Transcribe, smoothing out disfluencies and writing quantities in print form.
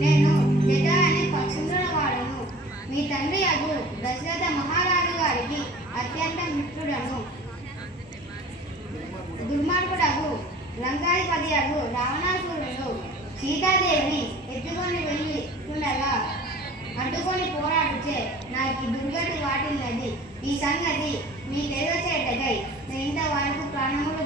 నేను జట అనే పక్షుల వాడను. మీ తండ్రి అగు దశరథ మహారాజు గారికి అత్యంత మిత్రుడను. దుర్మార్గుడగు లంకాధిపతి అగు రావణాసురుడు సీతాదేవిని ఎత్తుకొని వెళ్ళి ఉండగా అడ్డుకొని పోరాడుచే నాకు దుర్గతి వాటిల్లినది. ఈ సంగతి మీ తెలియచేటకై నేను ఇంతవరకు ప్రాణములు